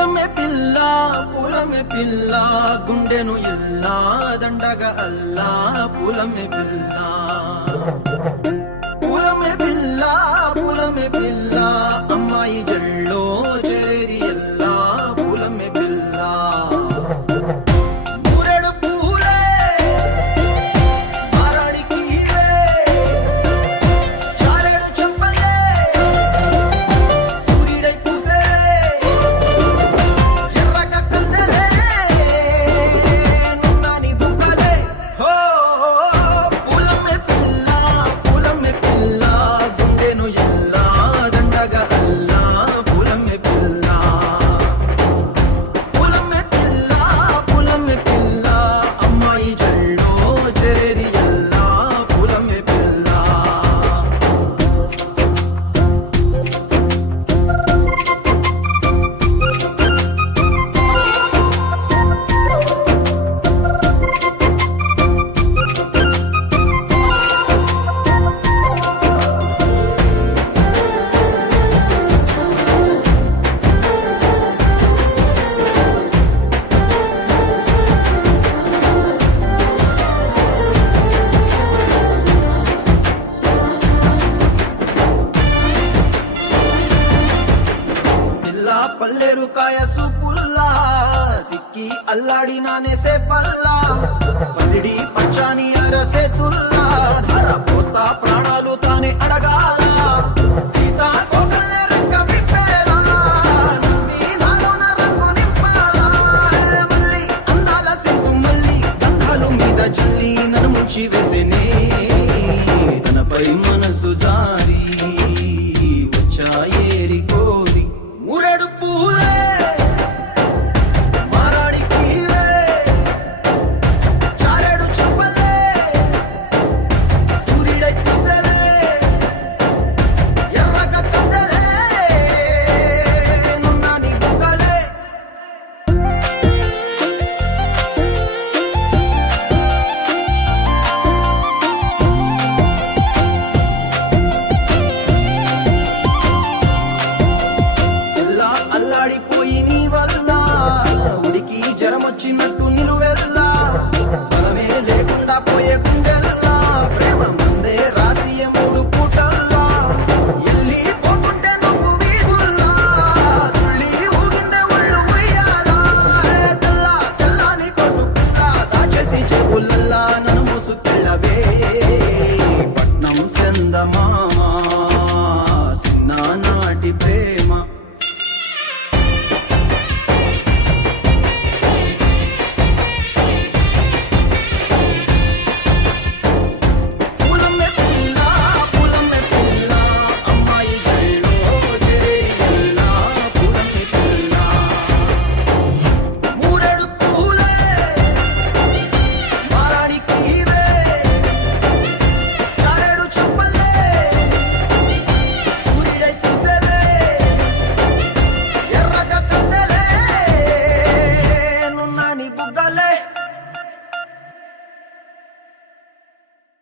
పూలమే పిల్ల గుండెను ఎల్లా దండగా అల్లా పూలమే పిల్ల పూలమే పిల్ల అమ్మాయి జల్లో చేరేది ఎల్లా పూలమే పిల్ల పూరెడు పూలే మారాడికి చారెడు చెప్పలే సూర్యుడై పూసే ఎర్రగ కందలే నున్నాని బుక్కలే హో పూలమే పిల్ల గుండెను ఎల్లా దండగా అల్లా పూలమే పిల్ల అమ్మాయి జల్లో చేరేది ఎల్లా పూలమే పిల్ల పల్లేరు కాయ సూపుల్లా సిక్కి అల్లాడి నానేసే పల్లా పసిడి పచ్చాని అరసే తుల్లా ధర పోస్తా ప్రాణాలు తానే అడగాల సీతా కోకల్లే రెక్క విప్పేలా నవ్వి నాలోన రంగు నింపాలా మళ్ళీ అందాల సెంటు మళ్ళీ గంధాలు మీద జల్లి నన్ను ముంచి వేసేనే తనపై మనసు జారి వచ్చాయేరి కోరి మురెడు పూలే మారాడికి చారెడు చెప్పలే సూర్యుడై పూసలే ఎర్రగ కందలే నున్నాని బుక్కలే అల్లాడిపోయి నీ వల్ల ఉడికి జరమొచ్చినట్టు నిలువెల్లా బలమే లేకుండా పోయే గుండెల్లా ప్రేమ ముందే రాసియ మూడు పూటల్లా ఎల్లి పోకుంటే నువ్వు వీధుల్లా తుళ్ళి ఊగిందే ఒళ్ళు ఉయ్యాలా తెల్లాని కొట్టు పిల్ల దాచేసి చెవులల్లా నన్ను మోసుకెళ్ళవే పట్నం సెందమా